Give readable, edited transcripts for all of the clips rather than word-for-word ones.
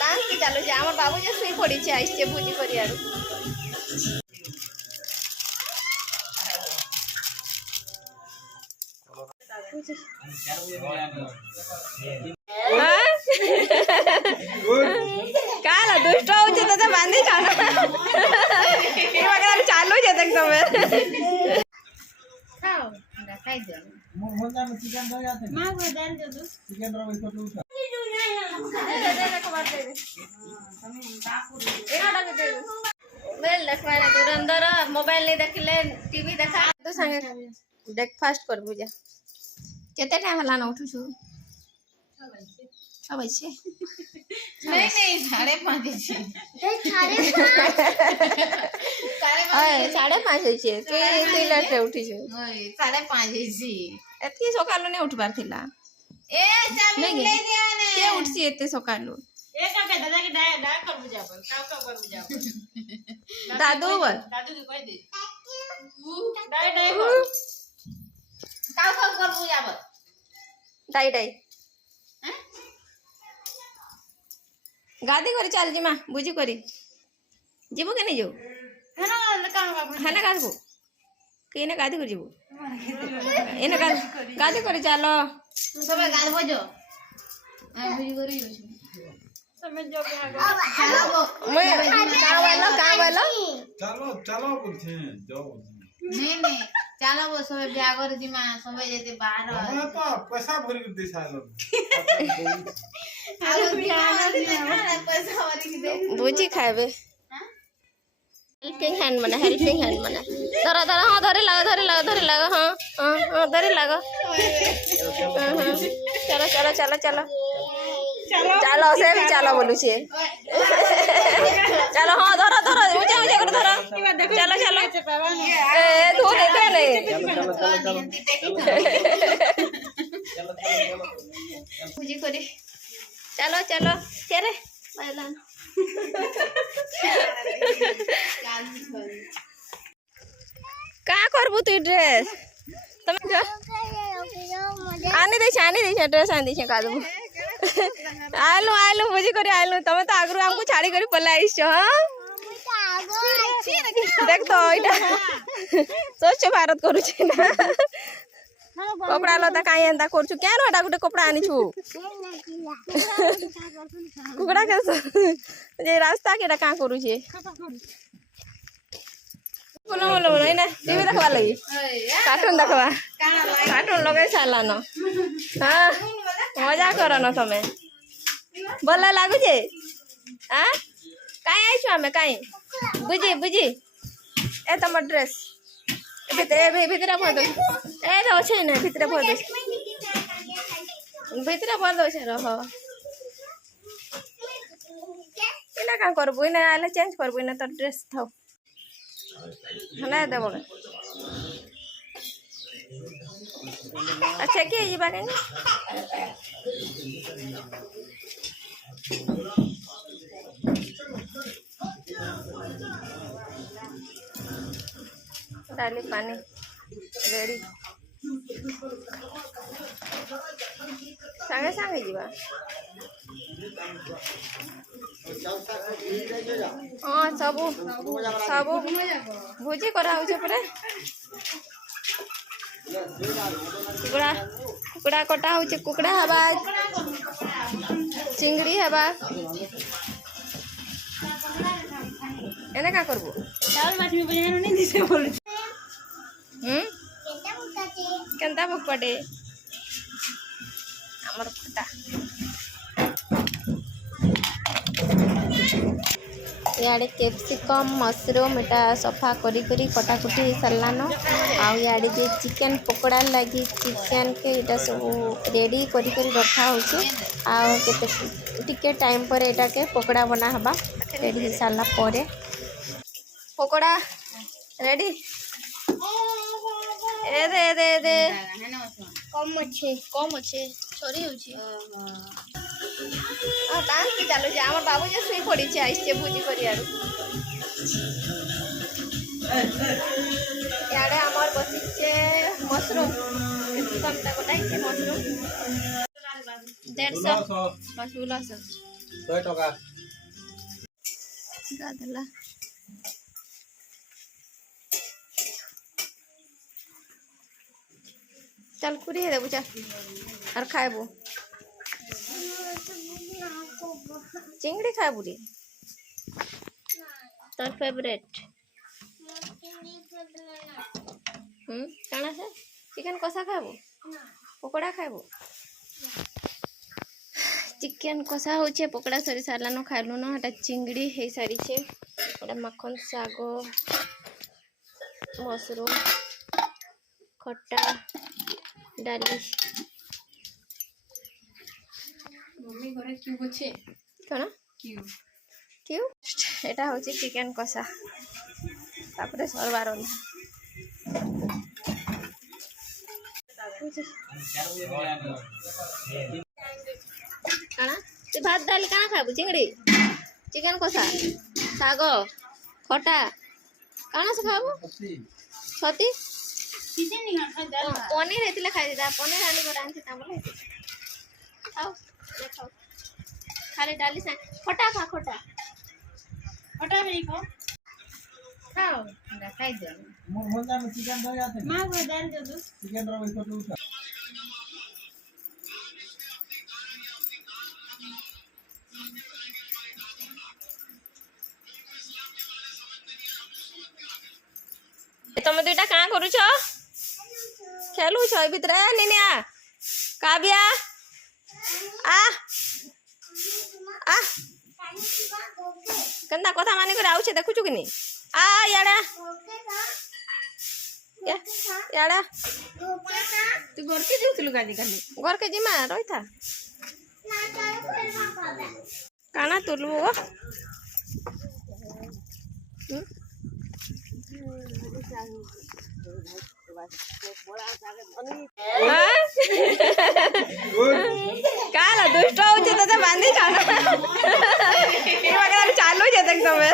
टांग चालू आम बाबू जे शुई पड़ी आईचे भोजी कर काला दुष्ट होचे तो बांधी चालू है देख तमे खाओ खाई दे मोर भंजा में चिकन रह जाते मां को डाल दे दो चिकन रह इसको तो उठा दे को बात दे तमे बापू एटा के दे बेल देखवाने तुरंदर मोबाइल नहीं देखले टीवी देखा तो संगे ब्रेकफास्ट कर बुझा केते टाइम हला न उठू छु अब ऐसे नहीं 5:30 छे 5:30 छे के लेट उठी छु 5:30 छी एती सकाळो ने उठबार थिला ए चाबी ले दिया ने के उठसी एते सकाळो ए का के दादा के डाय कर बुझा पर का कर बुझा दादू के कह दे डाय का कर बुझा पर डाय हैं गादी करी चल जी मां बुझी करी जीवो के नहीं जो है ना गादबो के ने गादी कर जीवो एने गादी करी चलो सब गादबो जो आ बुझी करी जो समय जो मैं का बोलो चलो बोलते हैं जाओ नहीं चलो वो सब ब्याह कर जी मां सब जेते बाहर हम तो पैसा भर के दे सालो बुझी खाबे हेल्पिंग हैंड मना धरा हां धरे लगा हां धरे लगा चलो से भी चलो बोलू छे चलो हां धरा ऊंचा कर धरा चलो ए तू नहीं बुझी करी चलो के रे बैला का करबू तू ड्रेस तमे आनी दे ड्रेस आनी दे का दबू आलू बुझी करी आलू तमे तो आगरू हमको छाड़ी करी पला आइछ हां देख तो इटा स्वच्छ भारत करू छे ना कपड़ा लता काई एंता करछु केन हटा गुटे कपड़ा आनी छु कुकड़ा के जे रास्ता केटा का करू छे बोलो इना टीवी देखवा लगी कार्टून लगे साला न हां मजा करो न तमे बोला लागु छे हां काई आइछु हमें काई बुझी ए तम ड्रेस भीतर भर दो ए तो अच्छे ना भीतर भर दो से रह इना का करबो इना आले चेंज करबो इना तो ड्रेस थाओ हना देबो अच्छा के जीबा के डाली पानी रेडी सांगे जीवा हाँ सबू भोजी करा परे कुकड़ा कटा हो कुकड़ा हवा चिंगड़ी हवा एने का करबो चावल माछ में बजानो नहीं दिसे बोल केंता बुकटे हमर फटा याडे कैप्सिकम मशरूम एटा सफा करी कटाकुटी सारलान आड़े जे चिकेन पकोड़ा लगी चिकेन के इटा सब रेडी करी रखा होके टाइम पर एटा के पकोड़ा बना हबा रेडी हो सारा पर पकोड़ा रेडी ए दे कम अच्छे छोरी होची टांग की चालू आम बाबू जे शुई पड़ी आईचे भोजी कर याडे आमर बसीचे मशरूम कैप्सिकम ता कटाई मशरूम 150 बस 1600 100 टका दादला चल कुरी है देबू चल और खाएबू चिंगड़ी खाएबू रे तोर फेवरेट काना से चिकन कषा खाएबू पकोड़ा खाएबू चिकन कषा होचे पकोड़ा सरी सारलानो खाइलु न हटा चिंगड़ी हे सारी छे एटा मक्खन सागो मशरूम खट्टा डाली मम्मी घरे क्यों होचे कौन क्यों क्यों एटा होचे चिकन कषा तापरे सरवा रंधा काना ते भात डाली काना खाबू चिंगड़ी चिकन कषा साग खटा काना से खाबू छती किसे नहीं खा दाल पनीर हेतिले खाई देता पनीर आनी बरा आनते ता बोले खाओ ले खाओ खाली डाली से खटा खा खटा हटा नहीं खाओ खाओ ना खाई दे मोंजा में चिकन दो जाते मां को दाल दे दो चिकन रो इसको तो उठा तुम दुईटा काँ करुछ खेलु छ भित्र निनिया काव्या आ आ केनता कथा मानि करे आउछे देखुछु किनी आ याडा याडा तू घर के देउथलु गाली गाली घर के जिमा रहिथा काना तुलु काला दुष्ट होचे तो बांधी छाना वगैरह चालू है तक समय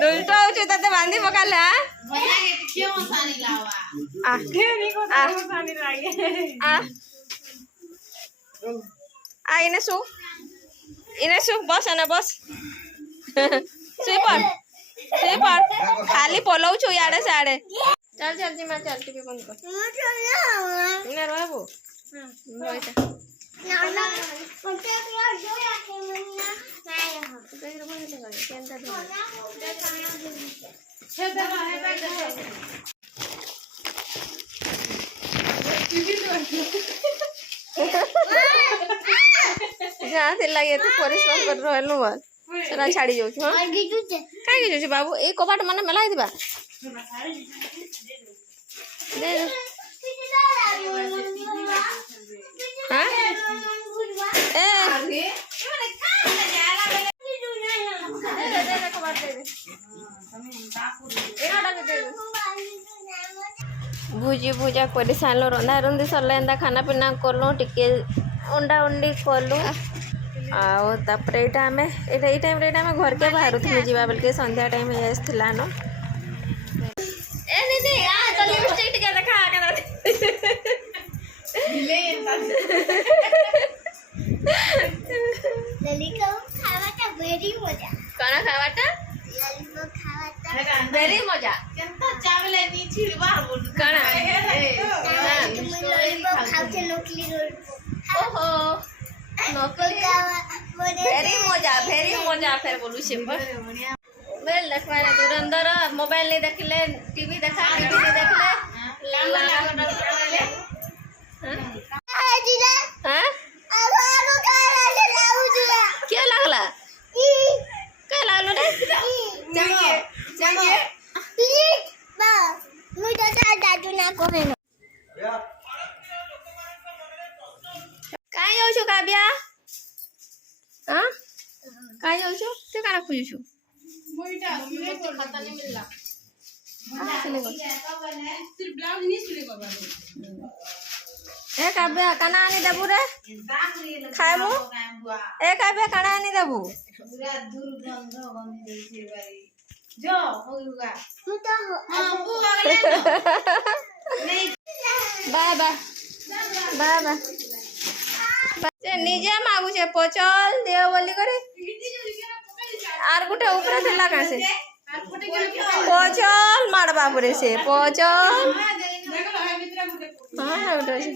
दुष्ट होचे तो बांधी पकाले भैया के क्यों मसानी लावा आ नहीं को मसानी लागे आ इने सु बस आना बस सुई पड़ खाली पलाऊ छु याडे से आडे चल चल जी मां चल टीवी बंद कर इने रहबो रोइता ना जहाँ से लगे तो परिश्रम कर रहलु बोल सरा छाड़ी जाऊ छ हां काहे के जाऊ बाबू ए कबाट माने मेलाई दिबा दे हां ए दे कबाट दे भुजी भुजा कर सारो रंधा रंधी सरला एंदा खाना पीना कलु टिके अंडा अंडी कलु आपर ये टाइम घर के बाहर थे जावा बेल के संध्या टाइम आसला न कौन खावाटा वेरी मजा केनता चावले नी छिड़वा बोल कणा ओहो भेरी मजा फेर बोलू से बेल देखवा दुरंदर मोबाइल नहीं देखले टीवी देखा टीवी नहीं देखले हां क्या लागला क्या लागलो रे चाहिए काय जाऊ छु काव्या हां काय जाऊ छु ते काना खोजु छु मोइटा सिले को खाता नहीं मिलला सिले को सिर्फ ब्लाउज नहीं सिले को बाबू ए काव्या काना आनी देबू रे खाएमु ए काव्या काना आनी देबू पूरा दुर्गंध गंध देछे बारी जो होगा हां वो अगले नहीं बाय बाय बाय बाय से निजे मागु छे पचल देव बोली करे आर गुटे ऊपर थिला का से पचल मारबा परे से पचल हां गुटे